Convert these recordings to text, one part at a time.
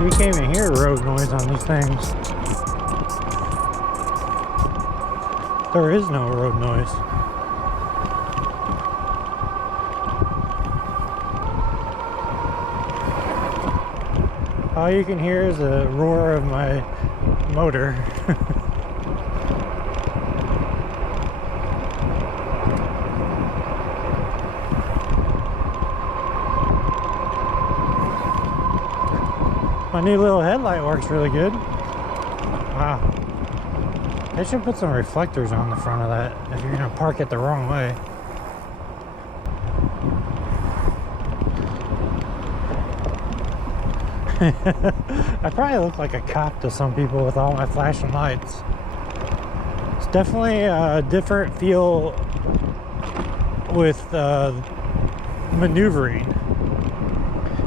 You can't even hear road noise on these things. There is no road noise. All you can hear is the roar of my motor. My new little headlight works really good. Wow. They should put some reflectors on the front of that if you're gonna park it the wrong way. I probably look like a cop to some people with all my flashing lights. It's definitely a different feel with maneuvering.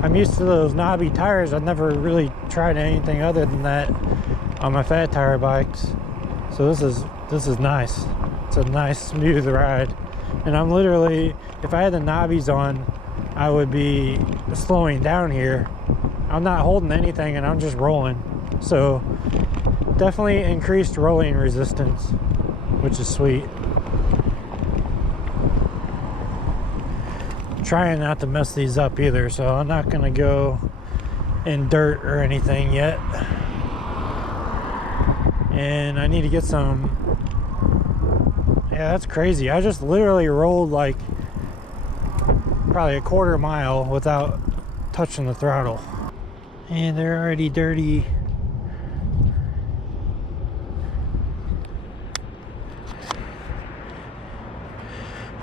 I'm used to those knobby tires. I've never really tried anything other than that on my fat tire bikes. So this is nice. It's a nice smooth ride. And I'm literally, if I had the knobbies on, I would be slowing down here. I'm not holding anything and I'm just rolling. So definitely increased rolling resistance, which is sweet. Trying not to mess these up either, so I'm not gonna go in dirt or anything yet. And I need to get some. Yeah, that's crazy. I just literally rolled like probably a quarter mile without touching the throttle. And they're already dirty.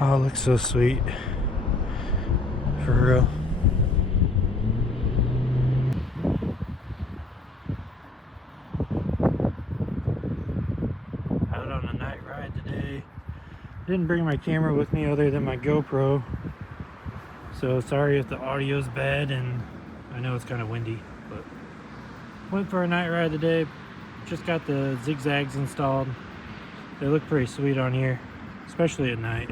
Oh, it looks so sweet. For real. Out on a night ride today. Didn't bring my camera with me other than my GoPro. So sorry if the audio's bad and I know it's kind of windy, but went for a night ride today. Just got the zigzags installed. They look pretty sweet on here, especially at night.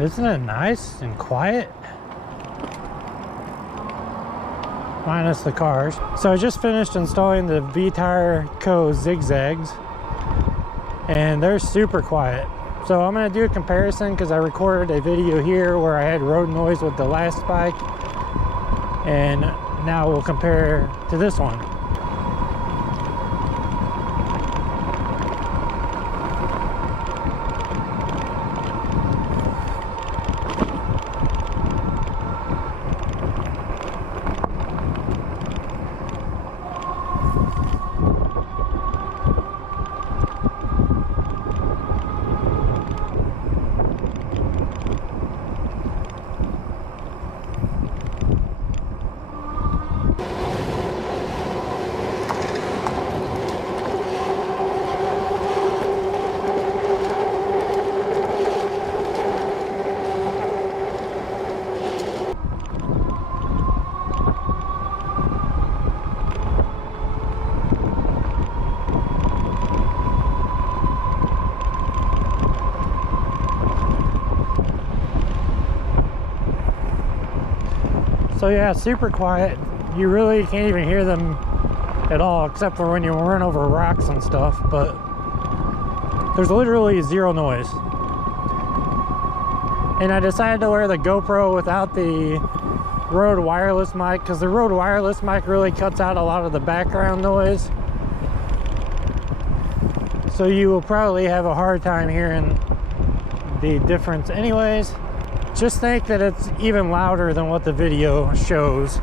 Isn't it nice and quiet? Minus the cars. So I just finished installing the Veetire Co ZigZags and they're super quiet. So I'm gonna do a comparison because I recorded a video here where I had road noise with the last bike, and now we'll compare to this one. So yeah, super quiet. You really can't even hear them at all, except for when you run over rocks and stuff, but there's literally zero noise. And I decided to wear the GoPro without the Rode wireless mic, because the Rode wireless mic really cuts out a lot of the background noise. So you will probably have a hard time hearing the difference anyways. Just think that it's even louder than what the video shows.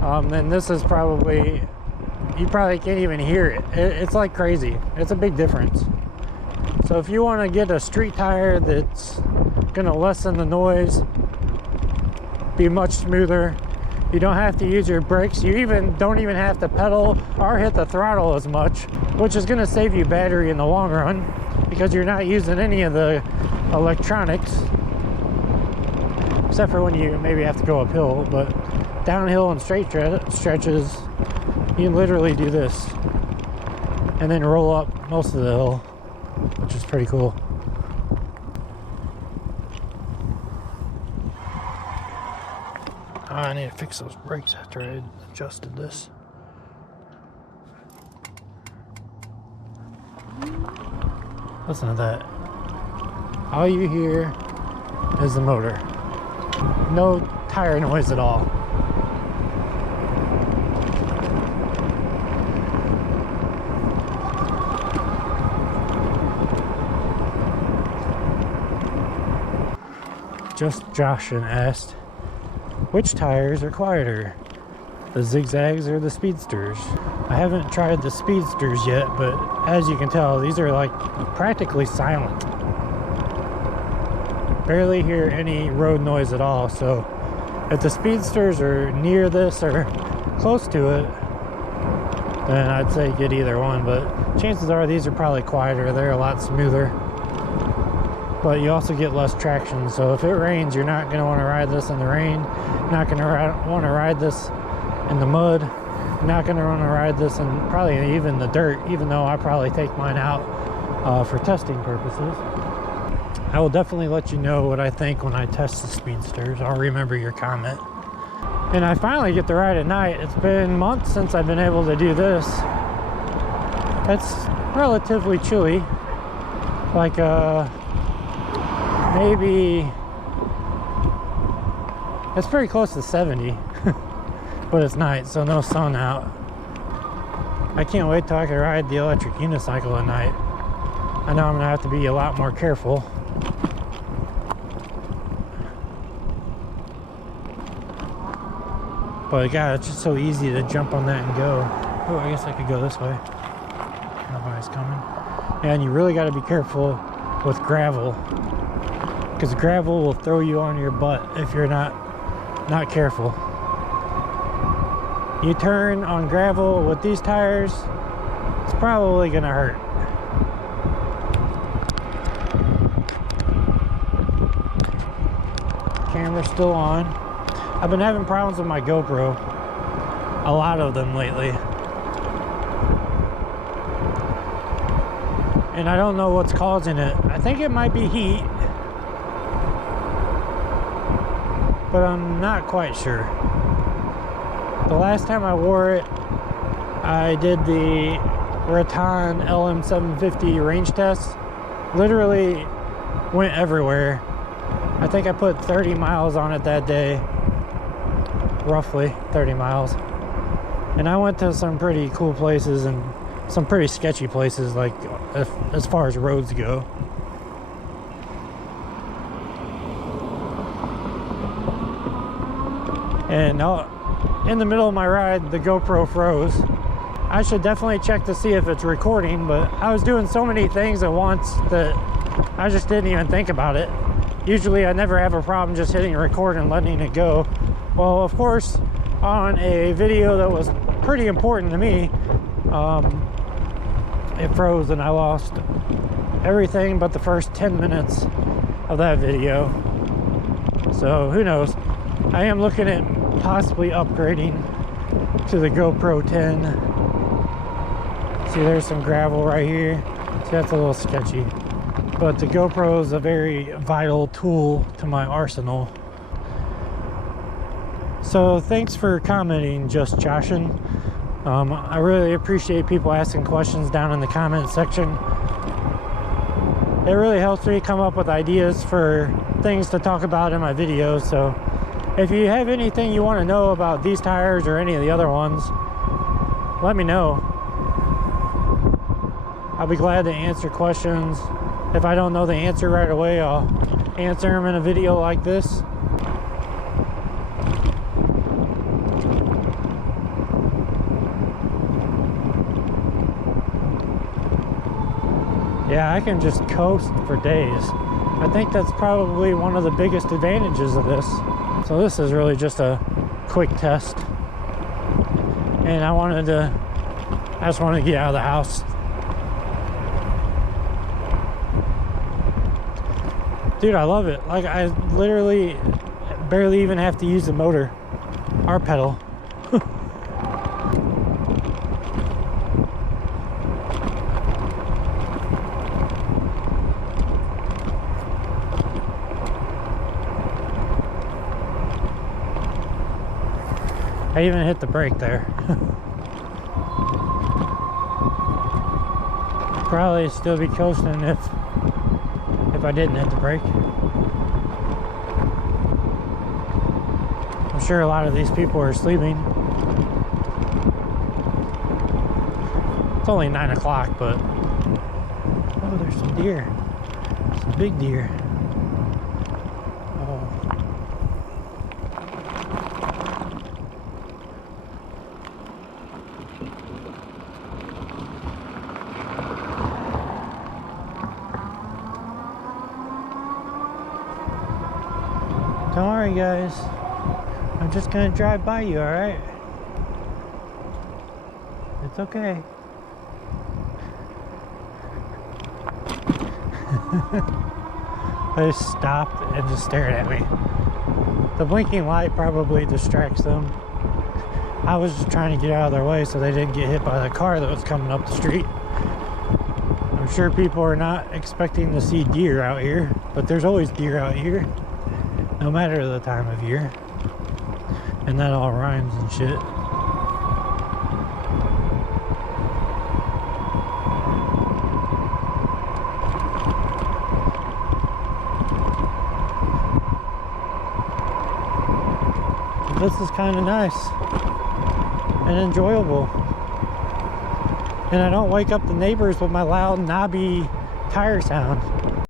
And this is probably, you probably can't even hear it. It's like crazy. It's a big difference. So if you want to get a street tire that's gonna lessen the noise, be much smoother, you don't have to use your brakes, you don't even have to pedal or hit the throttle as much, which is going to save you battery in the long run because you're not using any of the electronics, except for when you maybe have to go uphill. But downhill and straight stretches, you can literally do this and then roll up most of the hill, which is pretty cool. I need to fix those brakes after I adjusted this. Listen to that. All you hear is the motor. No tire noise at all. Just Joshin asked, which tires are quieter, the Zigzags or the Speedsters? I haven't tried the Speedsters yet, but as you can tell, these are like practically silent. Barely hear any road noise at all. So if the Speedsters are near this or close to it, then I'd say get either one, but chances are these are probably quieter. They're a lot smoother, but you also get less traction. So if it rains, you're not going to want to ride this in the rain. Not going to want to ride this in the mud. Not going to want to ride this in probably even the dirt, even though I probably take mine out for testing purposes. I will definitely let you know what I think when I test the Speedsters. I'll remember your comment. And I finally get to ride at night. It's been months since I've been able to do this. It's relatively chilly, like maybe, it's pretty close to 70, but it's night, so no sun out. I can't wait till I can ride the electric unicycle at night. I know I'm gonna have to be a lot more careful. But God, it's just so easy to jump on that and go. Oh, I guess I could go this way. Nobody's coming. And you really gotta be careful with gravel, because gravel will throw you on your butt if you're not careful. You turn on gravel with these tires, it's probably gonna hurt. Camera's still on. I've been having problems with my GoPro, a lot of them lately, and I don't know what's causing it. I think it might be heat, but I'm not quite sure. The last time I wore it, I did the Raton LM750 range test. Literally went everywhere. I think I put 30 miles on it that day, roughly 30 miles. And I went to some pretty cool places and some pretty sketchy places, like as far as roads go. And in the middle of my ride, the GoPro froze. I should definitely check to see if it's recording, but I was doing so many things at once that I just didn't even think about it. Usually I never have a problem just hitting record and letting it go. Well, of course, on a video that was pretty important to me, it froze and I lost everything but the first 10 minutes of that video. So who knows? I am looking at possibly upgrading to the GoPro 10. See, there's some gravel right here. See, that's a little sketchy. But the GoPro is a very vital tool to my arsenal. So thanks for commenting, Just Joshin. I really appreciate people asking questions down in the comment section. It really helps me come up with ideas for things to talk about in my videos. So if you have anything you want to know about these tires or any of the other ones, let me know. I'll be glad to answer questions. If I don't know the answer right away, I'll answer them in a video like this. Yeah, I can just coast for days. I think that's probably one of the biggest advantages of this. So this is really just a quick test. And I just wanted to get out of the house. Dude, I love it. Like, I literally barely even have to use the motor or pedal. I even hit the brake there. Probably still be coasting if I didn't hit the brake. I'm sure a lot of these people are sleeping. It's only 9 o'clock, but oh, there's some deer. Some big deer. Don't worry, guys. I'm just gonna drive by you, alright? It's okay. They just stopped and just stared at me. The blinking light probably distracts them. I was just trying to get out of their way so they didn't get hit by the car that was coming up the street. I'm sure people are not expecting to see deer out here, but there's always deer out here. No matter the time of year. And that all rhymes and shit. This is kind of nice and enjoyable. And I don't wake up the neighbors with my loud knobby tire sound.